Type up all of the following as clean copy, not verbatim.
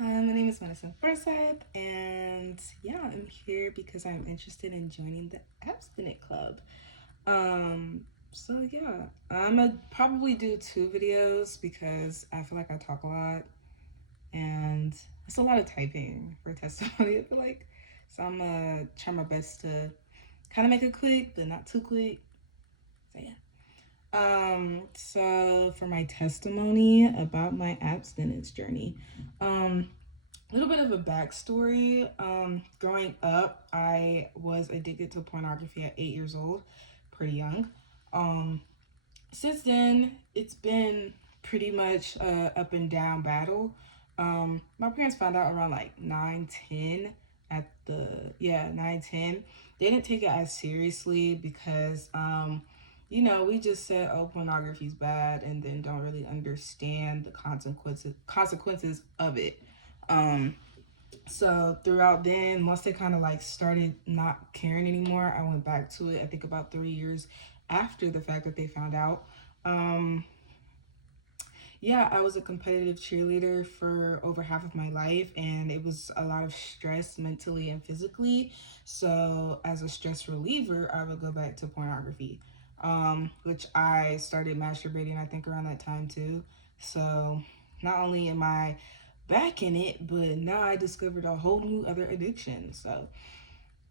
Hi, my name is Madison Forsyth, and yeah, I'm here because I'm interested in joining the Abstinent Club. So I'm gonna probably do two videos because I feel like I talk a lot and it's a lot of typing for testimony. I feel like so I'm gonna try my best to kind of make it quick, but not too quick. So yeah. So for my testimony about my abstinence journey, a little bit of a backstory. Growing up, I was addicted to pornography at 8 years old, pretty young. Um, since then, it's been pretty much a up and down battle. My parents found out around like 9, 10 at the, yeah, 9, 10. They didn't take it as seriously because, we just said, oh, pornography's bad and then don't really understand the consequences of it. Um, so throughout then, once they kind of like started not caring anymore, I went back to it. I think about 3 years after the fact that they found out. Um, yeah, I was a competitive cheerleader for over half of my life, and it was a lot of stress mentally and physically. So as a stress reliever, I would go back to pornography, which I started masturbating, I think, around that time too. So not only am I back in it, but now I discovered a whole new other addiction. So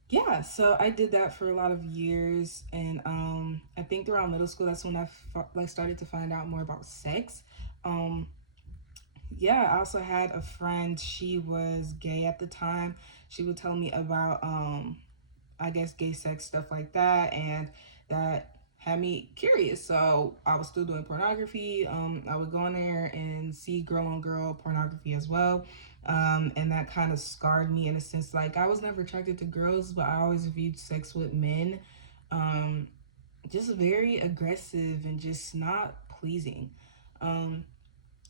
yeah, so I did that for a lot of years, and I think around middle school that's when like started to find out more about sex. Um, yeah, I also had a friend. She was gay at the time. She would tell me about I guess gay sex stuff like that, and that had me curious. So I was still doing pornography. I would go in there and see girl on girl pornography as well. And that kind of scarred me in a sense. Like I was never attracted to girls, but I always viewed sex with men um, just very aggressive and just not pleasing. Um,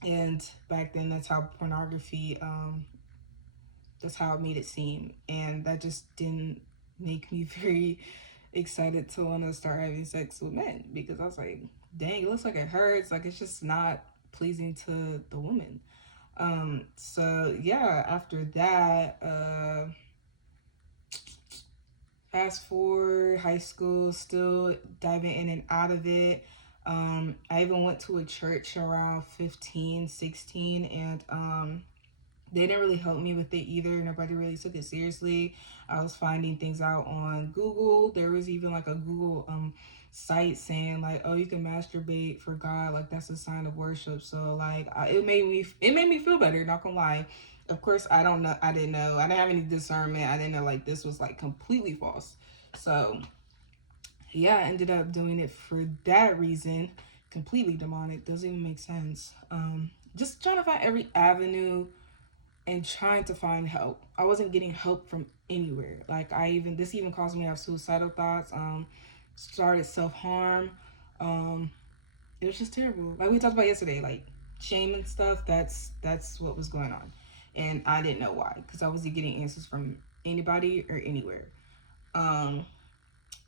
and back then, that's how pornography that's how it made it seem, and that just didn't make me very excited to want to start having sex with men because I was like, dang, it looks like it hurts, like it's just not pleasing to the woman. So yeah, after that, fast forward high school, still diving in and out of it. I even went to a church around 15, 16, and they didn't really help me with it either. Nobody really took it seriously. I was finding things out on Google. There was even like a Google site saying like, oh, you can masturbate for God, like that's a sign of worship. So like it made me feel better, not gonna lie. Of course, I don't know, I didn't know, I didn't have any discernment. I didn't know like this was like completely false. So yeah, I ended up doing it for that reason. Completely demonic, doesn't even make sense. Just trying to find every avenue and trying to find help. I wasn't getting help from anywhere. Like this even caused me to have suicidal thoughts. Started self harm. Um, it was just terrible. Like we talked about yesterday, like shame and stuff. That's what was going on, and I didn't know why because I wasn't getting answers from anybody or anywhere. Um,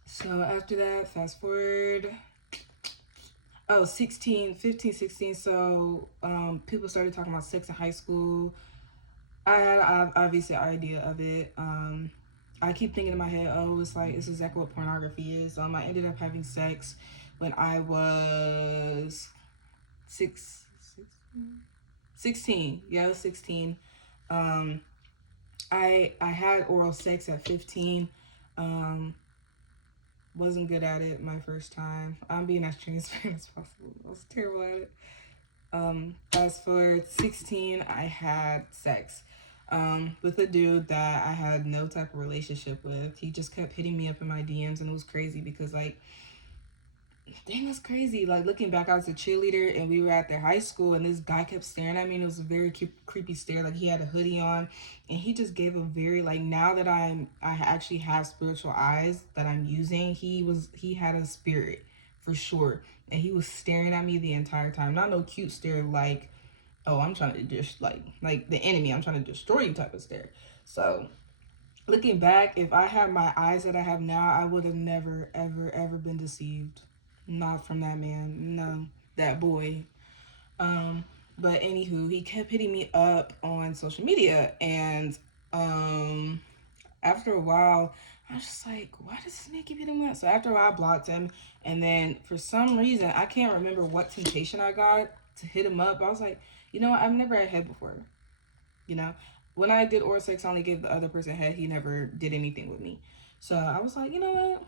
so after that, fast forward. Oh, 16, 15, 16. So people started talking about sex in high school. I had obviously an idea of it. I keep thinking in my head, oh, it's exactly what pornography is. I ended up having sex when I was six, 16. Yeah, I was 16. Um, I had oral sex at 15. Um, wasn't good at it my first time. I'm being as transparent as possible. I was terrible at it. Fast forward 16, I had sex with a dude that I had no type of relationship with. He just kept hitting me up in my DMs, and it was crazy because, like, dang, that's crazy. Like, looking back, I was a cheerleader, and we were at their high school, and this guy kept staring at me, and it was a very creepy stare. Like, he had a hoodie on, and he just gave a very, like, now that I actually have spiritual eyes that I'm using, he had a spirit for sure. And he was staring at me the entire time. Not no cute stare like, oh, I'm trying to just like the enemy, I'm trying to destroy you type of stare. So looking back, if I had my eyes that I have now, I would have never, ever, ever been deceived. Not from that man. No, that boy. Um, But anywho, he kept hitting me up on social media, and um, after a while, I was just like, why does this man keep hitting me up? So after a while, I blocked him, and then for some reason, I can't remember what temptation I got to hit him up. I was like, you know what? I've never had head before. You know, when I did oral sex, I only gave the other person head. He never did anything with me. So I was like, you know what?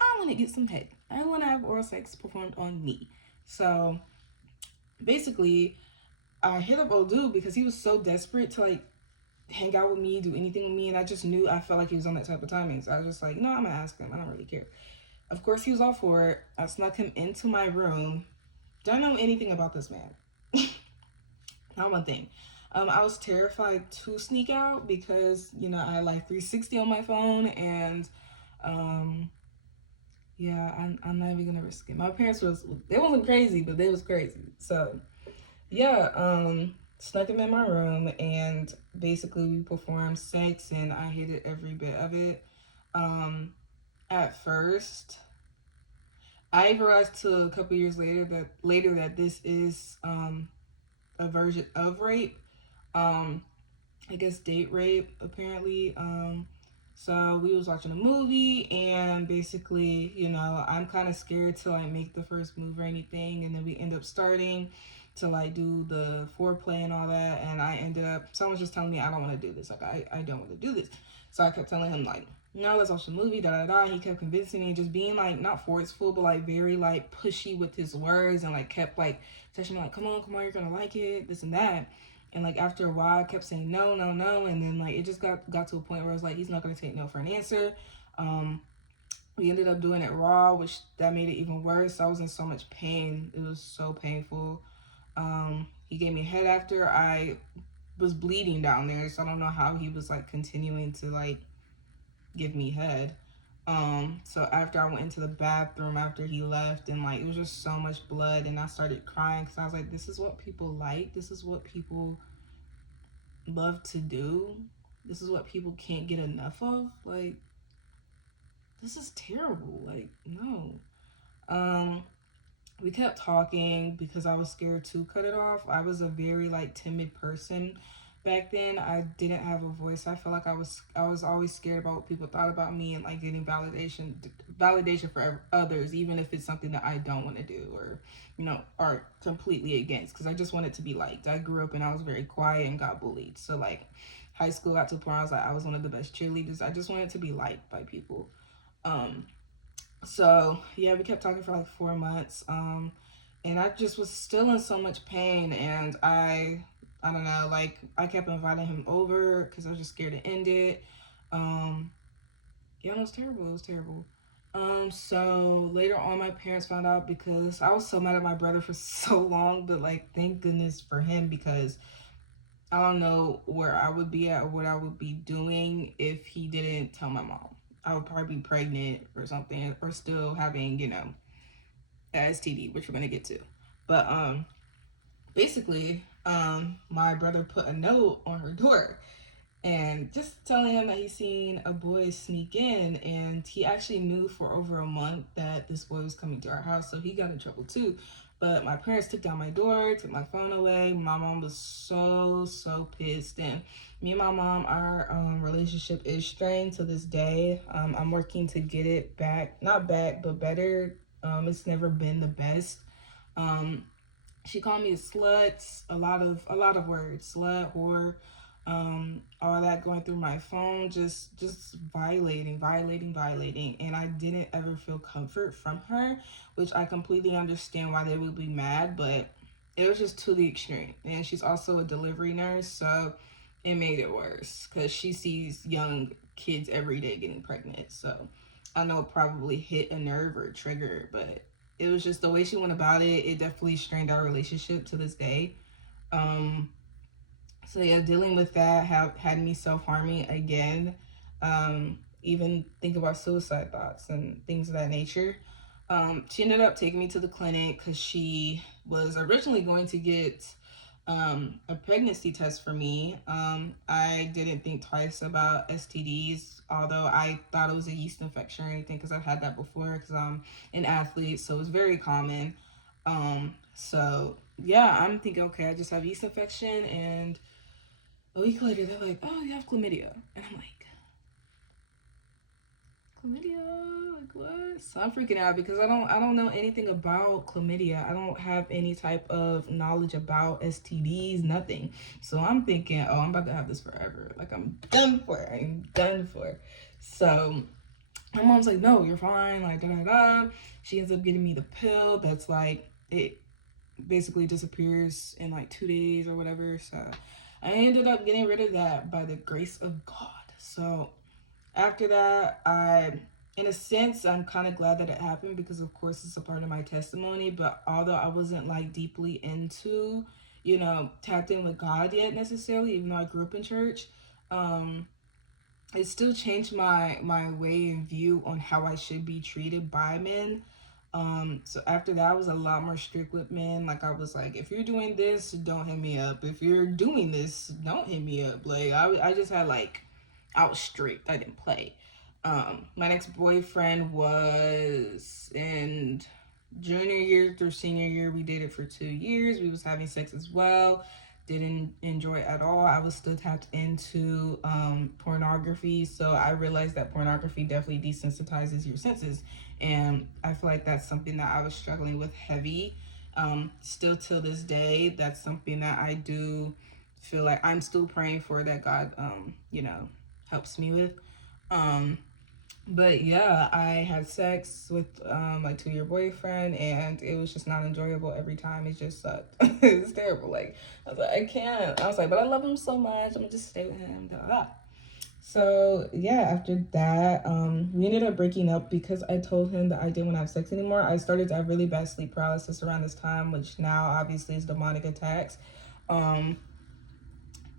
I want to get some head. I want to have oral sex performed on me. So basically, I hit up old dude because he was so desperate to like hang out with me, do anything with me, and I just knew I felt like he was on that type of timing. So I was just like, no, I'm gonna ask him. I don't really care. Of course, he was all for it. I snuck him into my room. Don't know anything about this man. Not one thing. I was terrified to sneak out because I like 360 on my phone, and um, yeah, I'm not even gonna risk it. My parents they wasn't crazy, but they was crazy. So yeah, snuck him in my room, and basically we performed sex, and I hated every bit of it. Um, at first, I realized till a couple years later that this is a version of rape. Um, I guess date rape apparently. So we was watching a movie, and basically, I'm kind of scared to like make the first move or anything, and then we end up starting to like do the foreplay and all that, and I ended up someone's just telling me I don't want to do this, like I don't want to do this. So I kept telling him like, no, let's watch the movie, da da da. He kept convincing me, just being like not forceful, but like very like pushy with his words, and like kept like touching me like, come on, you're gonna like it, this and that. And like after a while, I kept saying no, no, no, and then like it just got to a point where it's like he's not gonna take no for an answer. We ended up doing it raw, which that made it even worse. I was in so much pain. It was so painful. He gave me head after I was bleeding down there, so I don't know how he was like continuing to like give me head. So after I went into the bathroom after he left, and like it was just so much blood, and I started crying because I was like, this is what people like. This is what people love to do. This is what people can't get enough of. Like, this is terrible. Like, no. Um, we kept talking because I was scared to cut it off. I was a very like timid person back then. I didn't have a voice. I felt like I was always scared about what people thought about me, and like getting validation for others, even if it's something that I don't want to do, or are completely against, because I just wanted to be liked. I grew up and I was very quiet and got bullied. So like high school got to a point where I was like, I was one of the best cheerleaders. I just wanted to be liked by people. um so yeah, we kept talking for like 4 months. And I just was still in so much pain, and I don't know, like I kept inviting him over because I was just scared to end it. Um, yeah, it was terrible. It was terrible. So later on, my parents found out because I was so mad at my brother for so long, but like thank goodness for him, because I don't know where I would be at or what I would be doing if he didn't tell my mom. I would probably be pregnant or something, or still having, STD, which we're gonna get to. But basically, my brother put a note on her door, and just telling him that he seen a boy sneak in, and he actually knew for over a month that this boy was coming to our house, so he got in trouble too. But my parents took down my door, took my phone away. My mom was so pissed, and me and my mom, our relationship is strained to this day. I'm working to get it back, not back, but better. It's never been the best. Um, she called me a slut, a lot of words, slut, whore, all that going through my phone, just violating, and I didn't ever feel comfort from her, which I completely understand why they would be mad, but it was just to the extreme. And she's also a delivery nurse, so it made it worse because she sees young kids every day getting pregnant. So I know it probably hit a nerve or a trigger, but it was just the way she went about it. It definitely strained our relationship to this day. Um, so yeah, dealing with that had me self-harming again. Even think about suicide thoughts and things of that nature. She ended up taking me to the clinic because she was originally going to get a pregnancy test for me. I didn't think twice about STDs, although I thought it was a yeast infection or anything, because I've had that before because I'm an athlete, so it's very common. So yeah, I'm thinking, okay, I just have yeast infection, and a week later they're like, oh, you have chlamydia, and I'm like, chlamydia, like what? So I'm freaking out because I don't know anything about chlamydia. I don't have any type of knowledge about STDs, nothing. So I'm thinking, oh, I'm about to have this forever. Like I'm done for. I'm done for. So my mom's like, no, you're fine. Like da da da. She ends up getting me the pill that's like it basically disappears in like 2 days or whatever. So I ended up getting rid of that by the grace of God. So after that, in a sense, I'm kind of glad that it happened because, of course, it's a part of my testimony. But although I wasn't like deeply into, tapped in with God yet necessarily, even though I grew up in church, um, it still changed my way and view on how I should be treated by men. So after that, I was a lot more strict with men. Like I was like, if you're doing this, don't hit me up. If you're doing this, don't hit me up. Like I just had like, I was strict. I didn't play. My next boyfriend was in junior year through senior year. We dated for 2 years. We was having sex as well. Didn't enjoy it at all. I was still tapped into pornography, so I realized that pornography definitely desensitizes your senses, and I feel like that's something that I was struggling with heavy. Still till this day, that's something that I do feel like I'm still praying for, that God, helps me with. Um, but yeah, I had sex with my 2 year boyfriend, and it was just not enjoyable every time. It just sucked. It was terrible. Like I was like, I can't. I was like, but I love him so much. I'm gonna just stay with him. Da, da, da. So yeah, after that, we ended up breaking up because I told him that I didn't want to have sex anymore. I started to have really bad sleep paralysis around this time, which now obviously is demonic attacks. Um,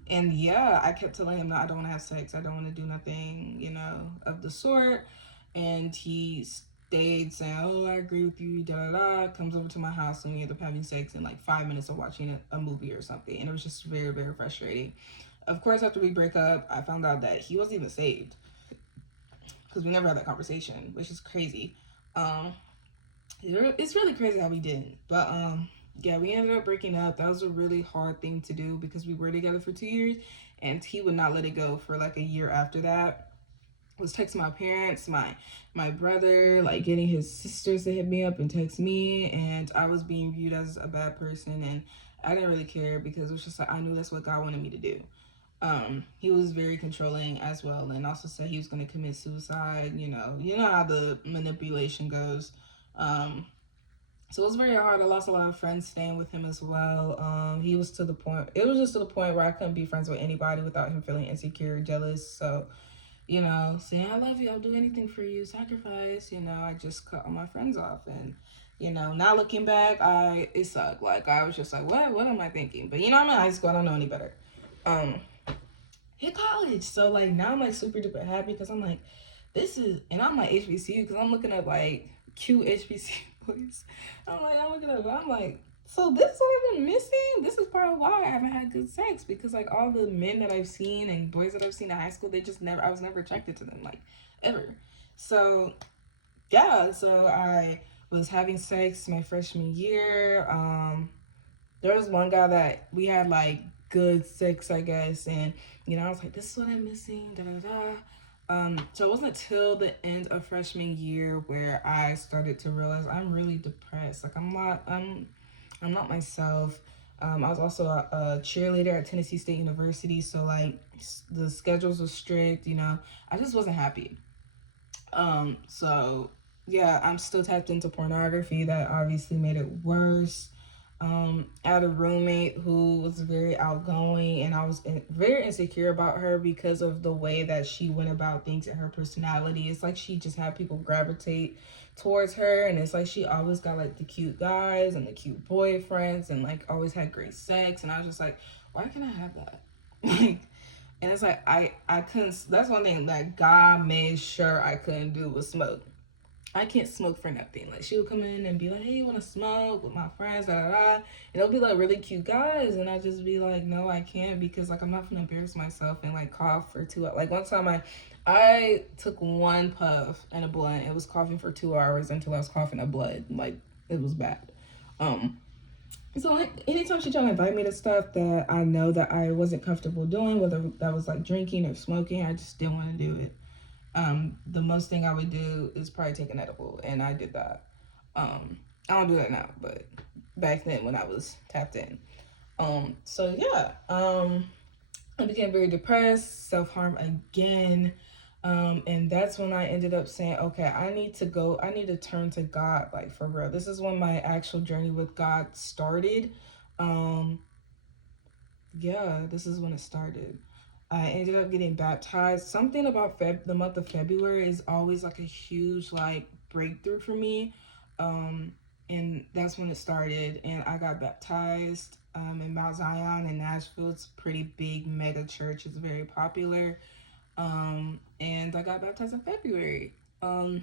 and yeah, I kept telling him that I don't want to have sex. I don't want to do nothing, of the sort. And he stayed saying, oh, I agree with you, da da da. Comes over to my house and we end up having sex in like 5 minutes of watching a movie or something. And it was just very, very frustrating. Of course, after we break up, I found out that he wasn't even saved because we never had that conversation, which is crazy. Um, it's really crazy how we didn't. But yeah, we ended up breaking up. That was a really hard thing to do because we were together for 2 years, and he would not let it go for like a year after that. Was texting my parents, my brother, like getting his sisters to hit me up and text me, and I was being viewed as a bad person, and I didn't really care because it was just like I knew that's what God wanted me to do. He was very controlling as well, and also said he was going to commit suicide. You know how the manipulation goes. Um, so it was very hard. I lost a lot of friends staying with him as well. He was to the point. It was just to the point where I couldn't be friends with anybody without him feeling insecure, jealous. So, saying I love you, I'll do anything for you, sacrifice. I just cut all my friends off, and now looking back, it sucked. Like I was just like, what am I thinking? But I'm in high school. I don't know any better. Um, hit college. So like now I'm like super duper happy because I'm like, and I'm like HBCU because I'm looking at like cute HBCU boys. I'm looking up, I'm like, so this is what I've been missing. This is part of why I haven't had good sex, because like all the men that I've seen and boys that I've seen in high school, I was never attracted to them, like ever. So yeah, so I was having sex my freshman year. There was one guy that we had like good sex, I guess, and I was like, this is what I'm missing, da da da. So it wasn't until the end of freshman year where I started to realize I'm really depressed. Like I'm not myself. I was also a cheerleader at Tennessee State University, so like the schedules were strict. I just wasn't happy. So yeah, I'm still tapped into pornography. That obviously made it worse. I had a roommate who was very outgoing, and I was very insecure about her because of the way that she went about things and her personality. It's like she just had people gravitate towards her, and it's like she always got like the cute guys and the cute boyfriends, and like always had great sex. And I was just like, why can't I have that? Like, and it's like I couldn't. That's one thing that God made sure I couldn't do was smoke. I can't smoke for nothing. Like she would come in and be like, "Hey, you want to smoke with my friends?" Da da da. And it'll be like really cute guys, and I just be like, "No, I can't," because like I'm not gonna embarrass myself and like cough for 2 hours. Like one time I took one puff and a blunt. It was coughing for 2 hours until I was coughing up blood. Like it was bad. Um, So like, anytime she tried to invite me to stuff that I know that I wasn't comfortable doing, whether that was like drinking or smoking, I just didn't want to do it. The most thing I would do is probably take an edible, and I did that. I don't do that now, but back then when I was tapped in. So yeah, I became very depressed, self harm again. And that's when I ended up saying, okay, I need to turn to God, like for real. This is when my actual journey with God started. Um, yeah, this is when it started. I ended up getting baptized. Something about the month of February is always like a huge like breakthrough for me. Um, and that's when it started. And I got baptized in Mount Zion in Nashville. It's a pretty big mega church. It's very popular. And I got baptized in February. It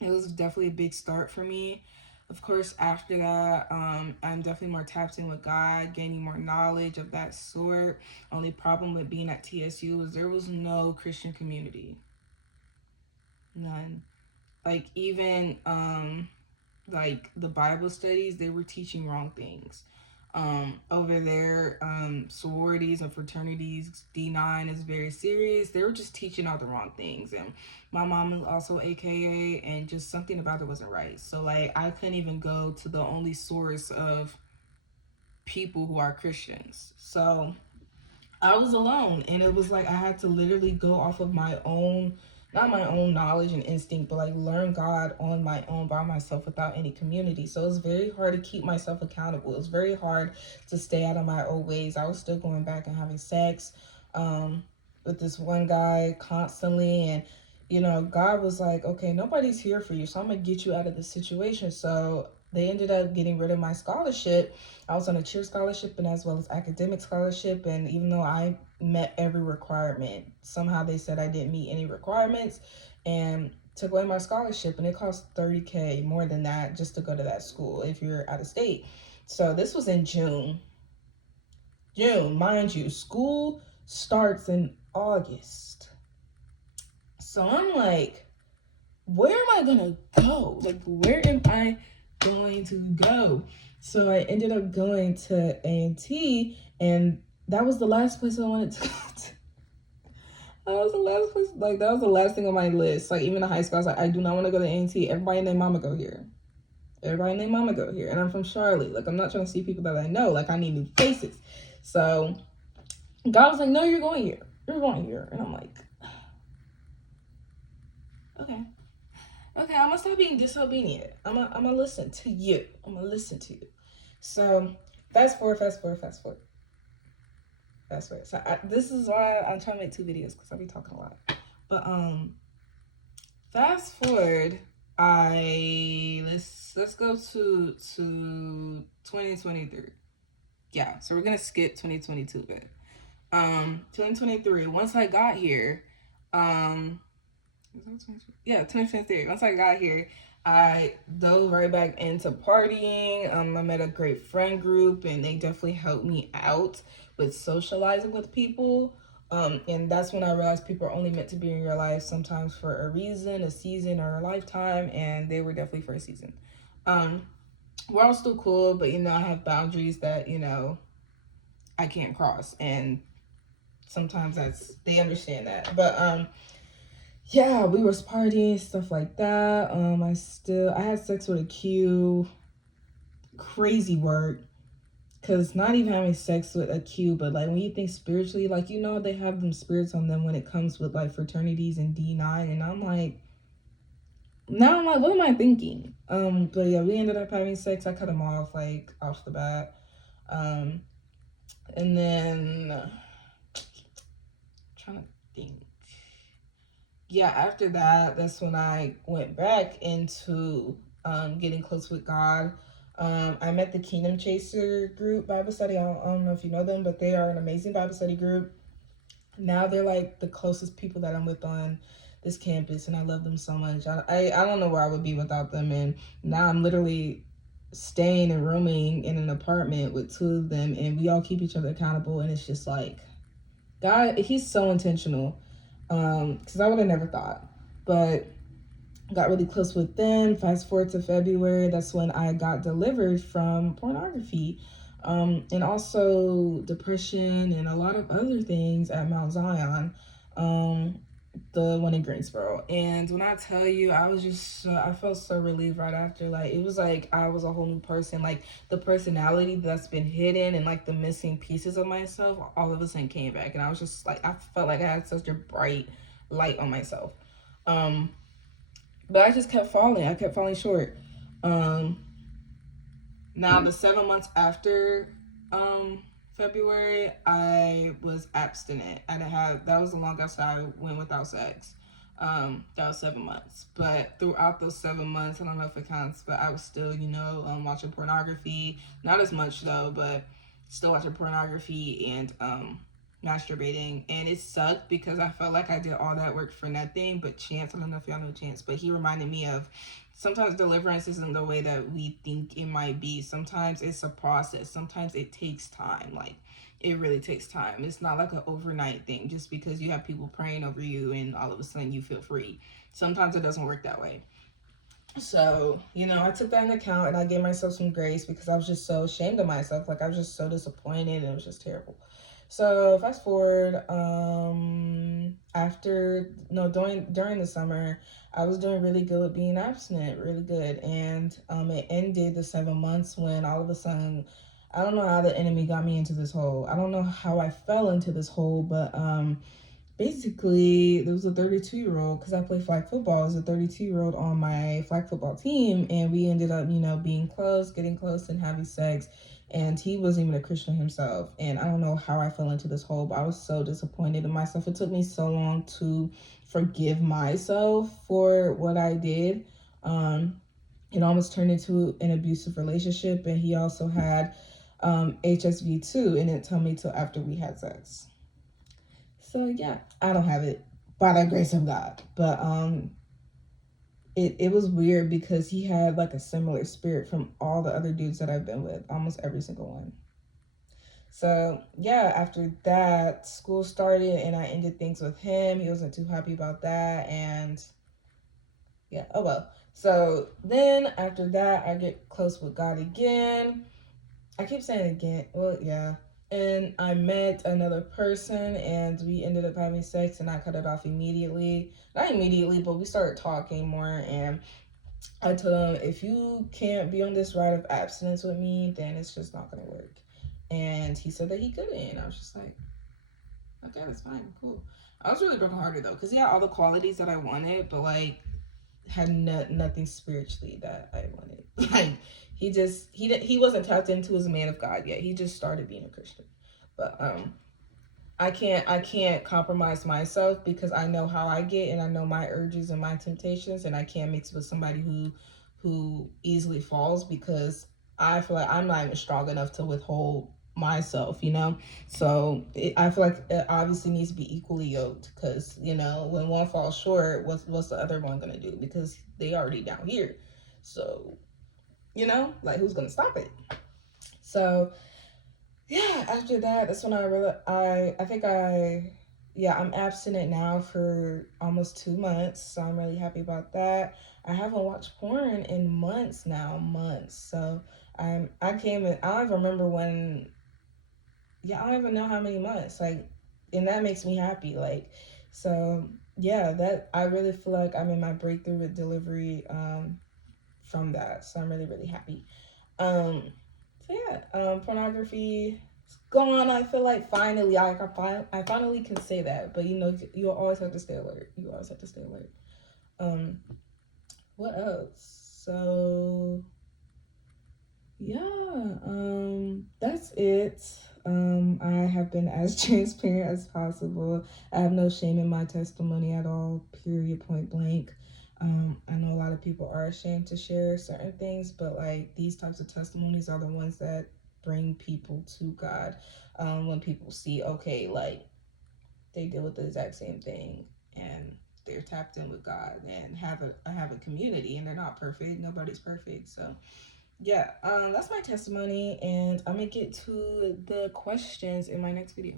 was definitely a big start for me. Of course, after that, I'm definitely more tapped in with God, gaining more knowledge of that sort. Only problem with being at TSU was there was no Christian community, none. Like even like the Bible studies, they were teaching wrong things. Over there, sororities and fraternities, D9 is very serious. They were just teaching all the wrong things. And my mom is also AKA, and just something about it wasn't right. So, like, I couldn't even go to the only source of people who are Christians. So, I was alone, and it was like I had to literally go off of my own, not my own knowledge and instinct, but like learn God on my own by myself without any community. So it was very hard to keep myself accountable. It was very hard to stay out of my old ways. I was still going back and having sex with this one guy constantly, and God was like, okay, nobody's here for you, so I'm gonna get you out of this situation. So they ended up getting rid of my scholarship. I was on a cheer scholarship and as well as academic scholarship. And even though I met every requirement, somehow they said I didn't meet any requirements and took away my scholarship. And it cost $30K, more than that, just to go to that school if you're out of state. So this was in June. Mind you, school starts in August. So I'm like, where am I gonna go? Like, where am I going to go? So I ended up going to A&T, and that was the last place I wanted to go to. That was the last place, like, that was the last thing on my list. Like, even in high school, I was like, I do not want to go to A&T. Everybody and their mama go here. Everybody and their mama go here. And I'm from Charlotte. Like, I'm not trying to see people that I know. Like, I need new faces. So God was like, no, you're going here. You're going here. And I'm like, okay. Okay, I'm gonna stop being disobedient. I'm gonna listen to you. I'm gonna listen to you. So fast forward, fast forward, fast forward, fast forward. So this is why I'm trying to make 2 videos because I'll be talking a lot. But fast forward. Let's go to 2023. Yeah, so we're gonna skip 2022 bit. 2023. Once I got here, 2023. Once I got here, I dove right back into partying. I met a great friend group, and they definitely helped me out with socializing with people. And that's when I realized people are only meant to be in your life sometimes for a reason, a season, or a lifetime, and they were definitely for a season. We're all still cool, but I have boundaries that I can't cross, and sometimes they understand that. But yeah, we was partying, stuff like that. I had sex with a Q. Crazy word. Cause not even having sex with a Q, but like when you think spiritually, like they have them spirits on them when it comes with like fraternities and D9, and now I'm like, what am I thinking? But yeah, we ended up having sex. I cut him off like off the bat. And then trying to think. Yeah, after that, that's when I went back into getting close with God. I met the Kingdom Chaser group Bible study. I don't know if you know them, but they are an amazing Bible study group. Now they're like the closest people that I'm with on this campus, and I love them so much. I don't know where I would be without them, and now I'm literally staying and rooming in an apartment with 2 of them, and we all keep each other accountable, and it's just like, God, he's so intentional. Because I would have never thought. But got really close with them. Fast forward to February, that's when I got delivered from pornography. and also depression and a lot of other things at Mount Zion, the one in Greensboro. And when I tell you, I was just I felt so relieved right after. Like it was like I was a whole new person. Like the personality that's been hidden and like the missing pieces of myself, all of a sudden came back, and I was just like I felt like I had such a bright light on myself. Um, but I just kept falling. I kept falling short. Um, Now the 7 months after February, I was abstinent. I didn't have that was the longest I went without sex. That was 7 months. But throughout those 7 months, I don't know if it counts, but I was still, watching pornography. Not as much though, but still watching pornography and masturbating. And it sucked because I felt like I did all that work for nothing. But Chance, I don't know if y'all know Chance, but he reminded me of sometimes deliverance isn't the way that we think it might be. Sometimes it's a process. Sometimes it takes time. Like it really takes time. It's not like an overnight thing just because you have people praying over you and all of a sudden you feel free. Sometimes it doesn't work that way. So, I took that into account and I gave myself some grace because I was just so ashamed of myself. Like I was just so disappointed and it was just terrible. So fast forward, after no during the summer, I was doing really good with being abstinent, really good, and it ended the 7 months when all of a sudden, I don't know how the enemy got me into this hole. I don't know how I fell into this hole, but basically there was a 32-year-old because I play flag football. There's a 32-year-old on my flag football team, and we ended up, being close, getting close, and having sex. And he wasn't even a Christian himself. And I don't know how I fell into this hole, but I was so disappointed in myself. It took me so long to forgive myself for what I did. It almost turned into an abusive relationship, and he also had HSV too, and it didn't tell me till after we had sex. So yeah, I don't have it by the grace of God. But it was weird because he had like a similar spirit from all the other dudes that I've been with, almost every single one. So yeah, after that, school started and I ended things with him. He wasn't too happy about that, and yeah, oh well. So then after that, I get close with God again. I keep saying again. Well, yeah. And I met another person and we ended up having sex and I cut it off immediately. Not immediately, but we started talking more and I told him if you can't be on this ride of abstinence with me, then it's just not gonna work. And he said that he couldn't. And I was just like, okay, that's fine, cool. I was really brokenhearted though, because he had all the qualities that I wanted, but like had nothing spiritually that I wanted. Like he wasn't tapped into as a man of God yet. He just started being a Christian. But I can't compromise myself because I know how I get and I know my urges and my temptations, and I can't mix with somebody who easily falls because I feel like I'm not even strong enough to withhold myself. So I feel like it obviously needs to be equally yoked because when one falls short, what's the other one gonna do? Because they already down here. So like who's gonna stop it? So yeah, after that, that's when I really I think yeah, I'm abstinent now for almost 2 months, so I'm really happy about that. I haven't watched porn in months now, months. So I came in. I don't even remember when. Yeah, I don't even know how many months. Like, and that makes me happy. Like, so yeah, that I really feel like I'm in my breakthrough with delivery from that. So I'm really really happy. Um, so yeah, pornography is gone. I feel like finally, I finally can say that. But you always have to stay alert. You always have to stay alert. Um, what else? So yeah, that's it. I have been as transparent as possible. I have no shame in my testimony at all. Period. Point blank. I know a lot of people are ashamed to share certain things, but like these types of testimonies are the ones that bring people to God. When people see, okay, like they deal with the exact same thing and they're tapped in with God and have a community, and they're not perfect. Nobody's perfect. So yeah, that's my testimony, and I'm gonna get to the questions in my next video.